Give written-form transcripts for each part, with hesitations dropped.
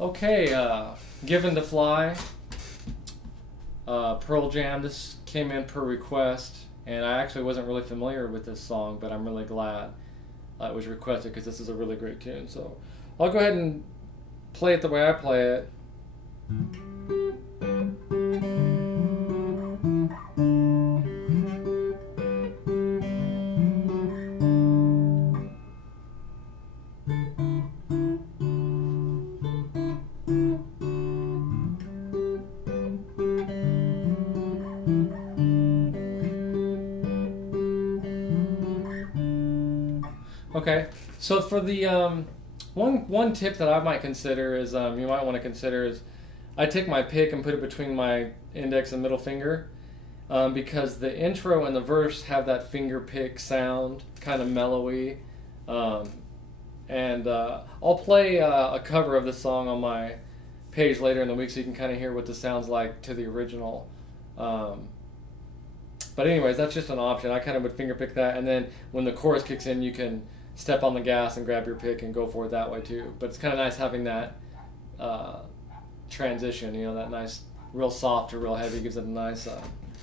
Okay, Given to Fly, Pearl Jam. This came in per request, and I actually wasn't really familiar with this song, but I'm really glad it was requested because this is a really great tune. So I'll go ahead and play it the way I play it. Okay, so for the one tip that I might consider is you might want to consider is I take my pick and put it between my index and middle finger because the intro and the verse have that finger pick sound, kind of mellowy, and I'll play a cover of this song on my page later in the week so you can kind of hear what this sounds like to the original. But anyways, that's just an option. I kind of would finger pick that, and then when the chorus kicks in, you can step on the gas and grab your pick and go for it that way too. But it's kind of nice having that transition, you know, that nice, real soft to real heavy, gives it a nice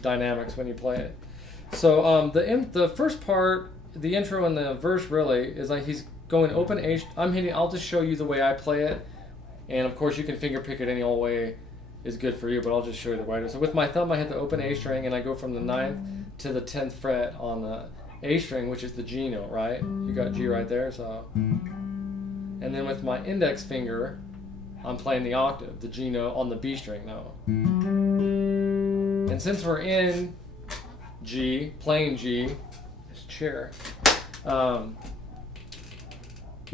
dynamics when you play it. So the first part, the intro and the verse really is like he's going open A. I'll just show you the way I play it, and of course you can finger pick it any old way is good for you, but I'll just show you the way. So with my thumb, I hit the open A string, and I go from the 9th to the 10th fret on the A string, which is the G note, right? You got G right there, so. And then with my index finger, I'm playing the octave, the G note on the B string now. And since we're in G, playing G, this chair, you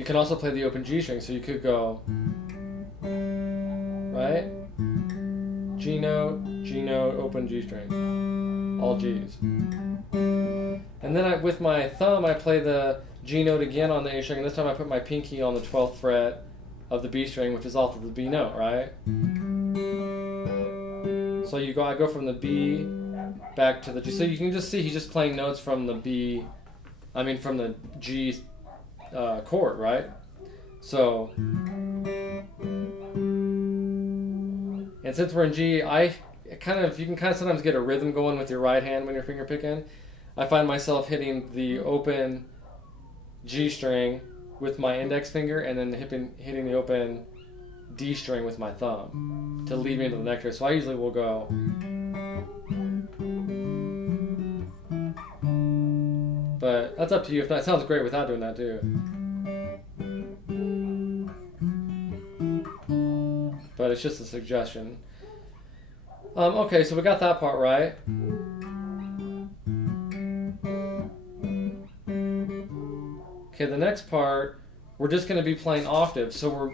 can also play the open G string, so you could go, right? G note, open G string, all G's. And then with my thumb, I play the G note again on the A string, and this time I put my pinky on the 12th fret of the B string, which is also the B note, right? So I go from the B back to the G. So you can just see he's just playing notes from the from the G chord, right? So, and since we're in G, you can kind of sometimes get a rhythm going with your right hand when you're finger picking. I find myself hitting the open G string with my index finger, and then hitting the open D string with my thumb to lead me into the next note. So I usually will go. But that's up to you. If that sounds great without doing that too. But it's just a suggestion. Okay, so we got that part right. Okay, the next part, we're just going to be playing octaves. So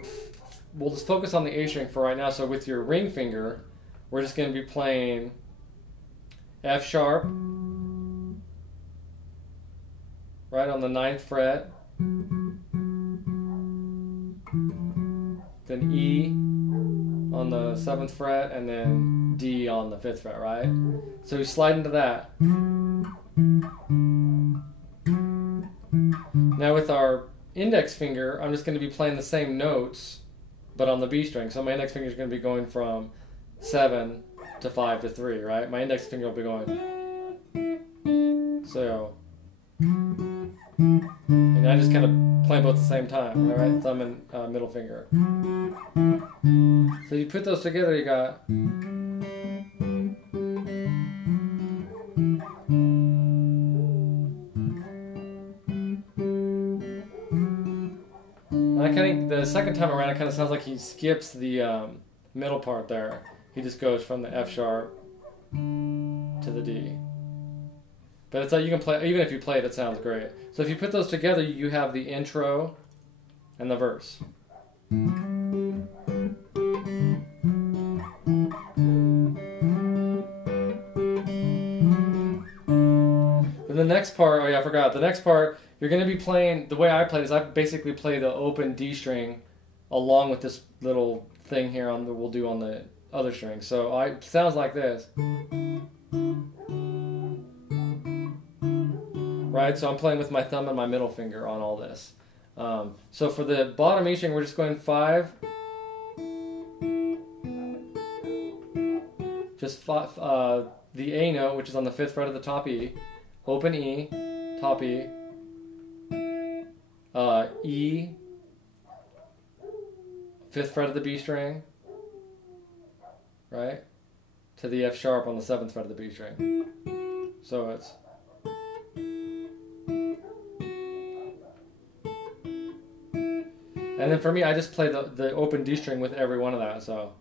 we'll just focus on the A string for right now. So with your ring finger, we're just going to be playing F sharp, right on the 9th fret, then E on the 7th fret, and then D on the 5th fret, right? So we slide into that. Now with our index finger, I'm just going to be playing the same notes, but on the B string. So my index finger is going to be going from 7 to 5 to 3, right? My index finger will be going. So, and I just kind of play both at the same time, all right? Thumb and middle finger. So you put those together, you got. The second time around, it kind of sounds like he skips the middle part there. He just goes from the F sharp to the D. But it's like you can play, even if you play it, it sounds great. So if you put those together, you have the intro and the verse. Then the next part, oh yeah, I forgot. The next part, you're going to be playing, the way I play this, I basically play the open D string along with this little thing here we'll do on the other string. So it sounds like this. Right, so I'm playing with my thumb and my middle finger on all this. So for the bottom E string, we're just going 5, just the A note, which is on the 5th fret of the top E, open E, top E, E, 5th fret of the B string, right, to the F sharp on the 7th fret of the B string. So it's and then for me, I just play the open D string with every one of that. So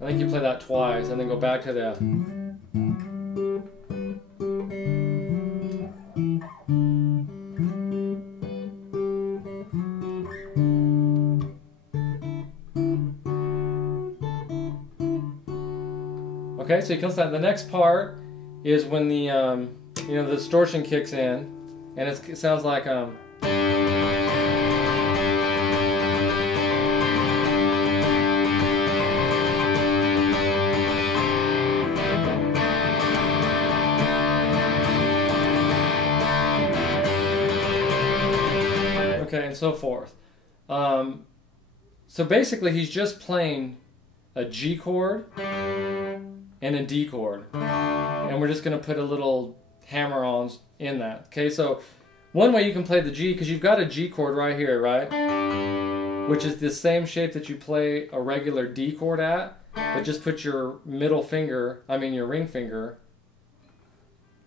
I think you play that twice and then go back to the. Okay, so you can start. The next part is when the the distortion kicks in, and it sounds like okay, and so forth. So basically, he's just playing a G chord and a D chord, and we're just going to put a little hammer-ons in that. Okay, so one way you can play the G, because you've got a G chord right here, right? Which is the same shape that you play a regular D chord at, but just put your middle finger, your ring finger,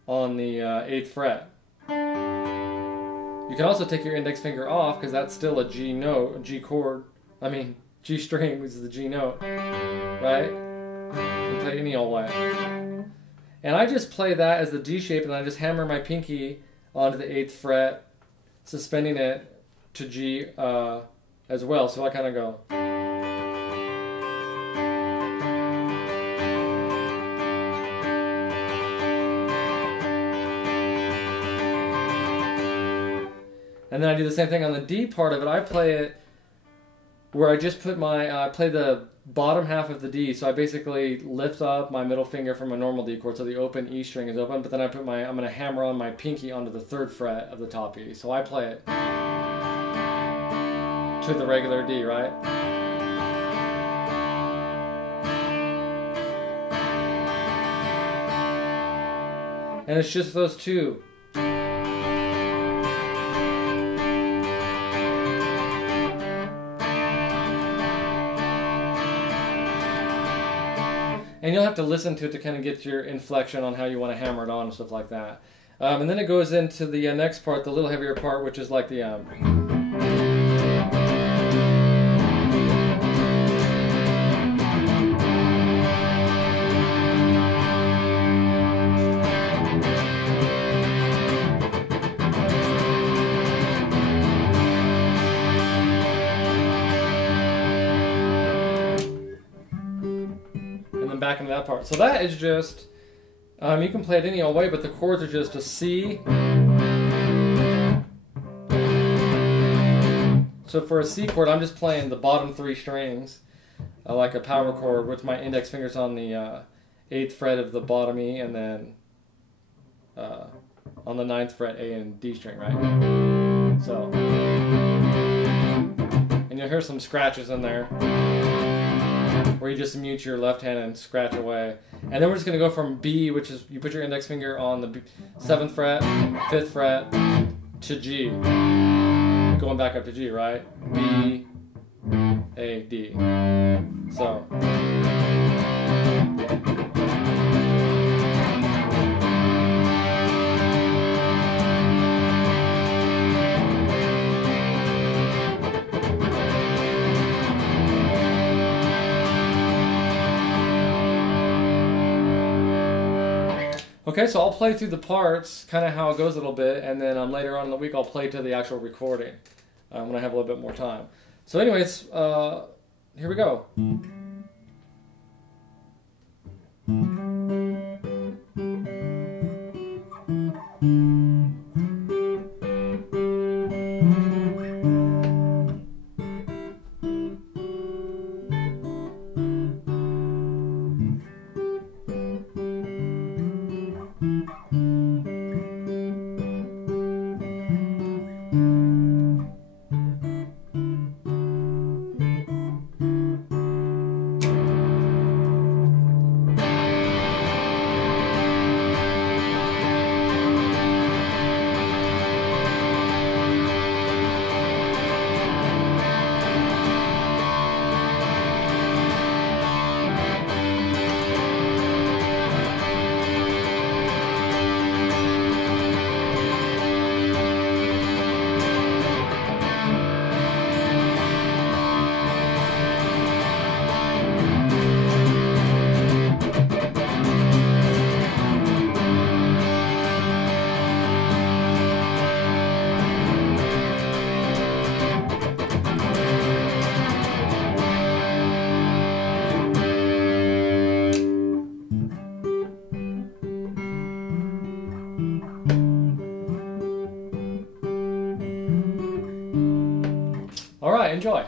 on the 8th fret. You can also take your index finger off, because that's still a G note, a G chord, G string, which is the G note, right? You can play any old way. And I just play that as the D shape, and I just hammer my pinky onto the 8th fret, suspending it to G as well. So I kind of go. And then I do the same thing on the D part of it. I play it where I just put my, play the bottom half of the D. So I basically lift up my middle finger from a normal D chord, so the open E string is open, but then I put I'm going to hammer on my pinky onto the 3rd fret of the top E. So I play it to the regular D, right? And it's just those two. And you'll have to listen to it to kind of get your inflection on how you want to hammer it on and stuff like that. And then it goes into the next part, the little heavier part, which is like the... back into that part. So that is just, you can play it any old way, but the chords are just a C. So for a C chord, I'm just playing the bottom 3 strings, like a power chord, with my index fingers on the 8th fret of the bottom E, and then on the 9th fret A and D string, right? So, and you'll hear some scratches in there, where you just mute your left hand and scratch away. And then we're just going to go from B, which is you put your index finger on the 7th fret, 5th fret, to G. Going back up to G, right? B, A, D. So. Okay, so I'll play through the parts, kind of how it goes a little bit, and then later on in the week I'll play to the actual recording when I have a little bit more time. So anyways, here we go. All right, enjoy.